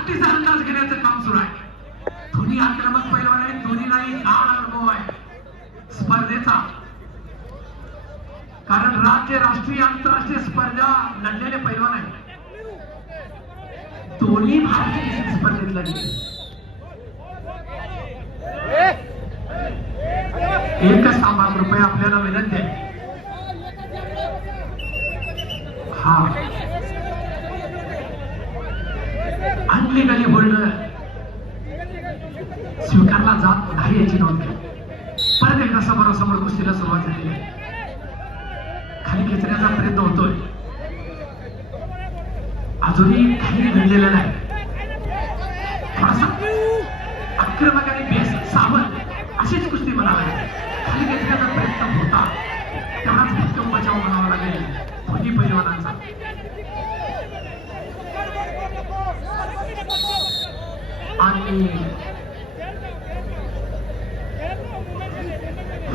ताकदीचा अंदाज घेण्याचं काम सुरू आहे. दोन्ही आक्रमक पैलवान आहेत, दोन्हीलाही गाढ अनुभव आहे स्पर्धेचा. कारण राज्य, राष्ट्रीय, आंतरराष्ट्रीय स्पर्धा लढलेले पैलवान आहेत. दोन्ही भारतीय स्पर्धेत लढले. एकच थांबा कृपया, आपल्याला विनंती आहे. हा अनलिगली होल्डर स्वीकारला जात नाही याची नोंद घ्या. परत एकदा समोरासमोर कुस्तीला सुरुवात झाली आहे. खाली खेचण्याचा प्रयत्न होतोय, अजूनही काही घडलेलं नाही. थोडासा आक्रमक आणि बेस सावध अशीच कुस्ती म्हणावी. खाली खेचण्याचा प्रयत्न होता, तेवढाच भक्कम बचाव म्हणावा लागेल दोन्ही पैलवानांचा. आणि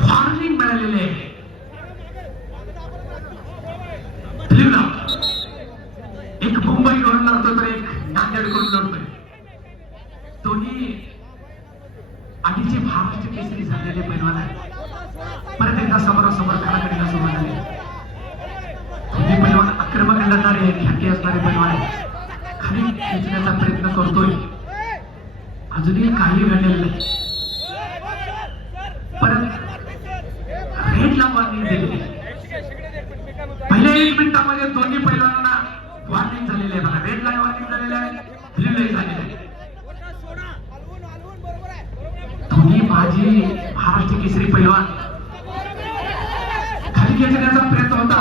वॉर्निंग मिळालेले आहे. एक मुंबई कडून लढतोय तर एक नांदेड कडून लढतोय. दोन्ही आधीचे महाराष्ट्र केसरी झालेले पैलवान आहेत. परत एकदा समोरासमोर काळाकडीला सुरुवात झाली. दोन्ही पैलवान आक्रमक लढणारे, ख्याती असणारे पैलवान आहेत. खाली खेचण्याचा प्रयत्न करतोय, अजूनही काही घडलेलं नाही. परत रेडला वॉर्निंग दिली. पहिल्या 1 मिनिटामध्ये दोन्ही पैलवानांना वॉर्निंग झालेली आहे. बघा, रेड लाईन वॉर्निंग झालेली आहे, ग्रीन लाईन झालेली आहे. दोन्ही माजी महाराष्ट्र केसरी पैलवान. खाली खेचण्याचा प्रयत्न होता.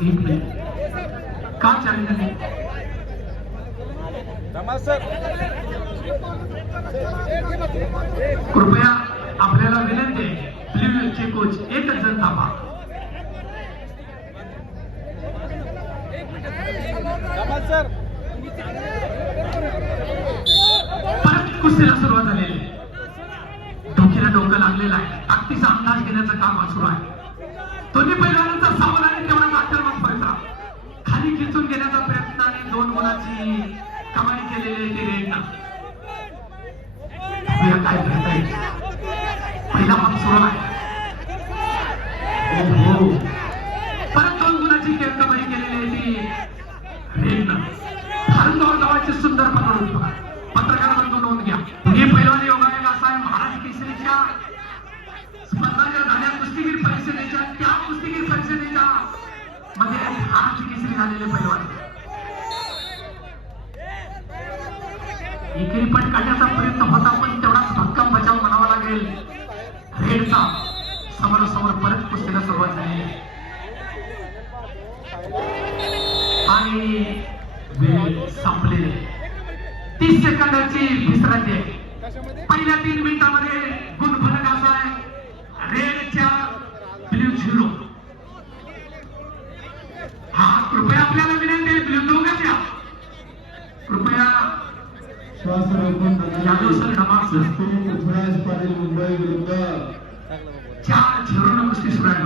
1 मिनिट का चॅलेंज नाही. कृपया आपल्याला विनंती आहे, ब्ल्यू चे कोच एकच जण थांबा. परत कुस्तीला सुरुवात झालेली. डोक्याला डोकं लागलेलं आहे. ताकदीचा अंदाज घेण्याचं काम सुरू आहे. दोन्ही पैलवानांचा सामना आहे, तेवढा आक्रमक पैसा. खाली खेचून घेण्याचा प्रयत्न आणि 2 गुणाची कमाई केलेली आहे रेडना. काय घडतंय, पहिला भाग सुरू आहे. परत 2 गुणाची कमाई केलेली आहे ती रेडना. हरंदोर गावाची सुंदर पकड. पत्रकार बंधू नोंद घ्या. हे पैलवान योगायोग असा आहे, महाराष्ट्र केसरीच्या स्पर्धा ज्या झाल्या कुस्तीगीर परिषदेच्या, त्या कुस्तीगीर परिषदेच्या मध्ये महाराष्ट्र केसरी झालेले पैलवान. एकेरी पट काढण्याचा प्रयत्न होता, पण तेवढाच भक्कम बचाव म्हणावा लागेल रेडचा. समोरासमोर परत कुस्तीला सुरुवात झाली आणि वेळ संपलेली. 30 सेकंदाची विश्रांती आहे. पहिल्या 3 मिनिटांमध्ये गुणफलक असा आहे, रेडच्या ब्ल्यू 0. हा कृपया आपल्याला विनंती आहे, ब्ल्यू दोघांच्या कृपया यादव सर धमाल मुंबई विरुद्ध 4-0 कुस्ती सुरू आहे.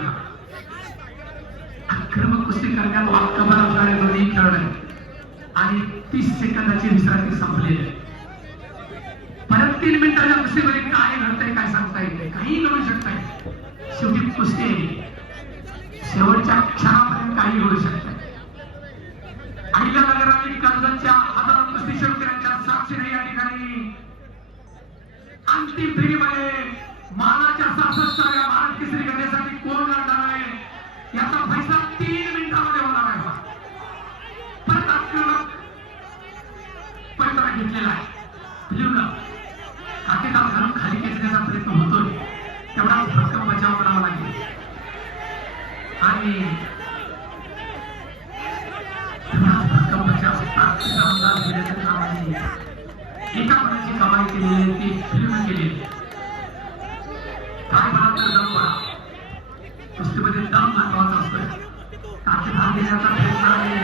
आक्रमक कुस्ती करण्यात वाकबा असणारे दोन्ही खेळाडू आहेत आणि 30 सेकंदाची विश्रांती संपलेली आहे. परत 3 मिनिटाच्या कुस्तीमध्ये काय घडतंय काय सांगता येत नाही, काही घडू शकतंय. शेवटी कुस्ती आहे, शेवटच्या क्षणापर्यंत काही घडू शकतंय. अहिल्यानगर आणि कर्जतच्या हजारो कुस्ती शेवटच्या साक्षीने या ठिकाणी अंतिम फेरीमध्ये मानाच्या 66व्या महाराष्ट्र केसरी करण्यासाठी कोण लढणार आहे याचा फैसला 3 मिनिटांमध्ये होणार आहे. परत आक्रमक पैलवान घेतलेला आहे. ब्ल्यूला काटेदार घालून खाली खेचण्याचा प्रयत्न होतोय, तेवढा भक्कम बचाव करावा लागेल. आणि भक्कम बचाव ताकदीचा अंदाज घेण्याचं काम आहे. एका पणाची कमाई केलेली आहे ती ब्ल्यूने केलेली. काय म्हणा तर दम पडा, कुस्तीमध्ये दम महत्वाचा असतोय. ताकद घेण्याचा प्रयत्न आहे.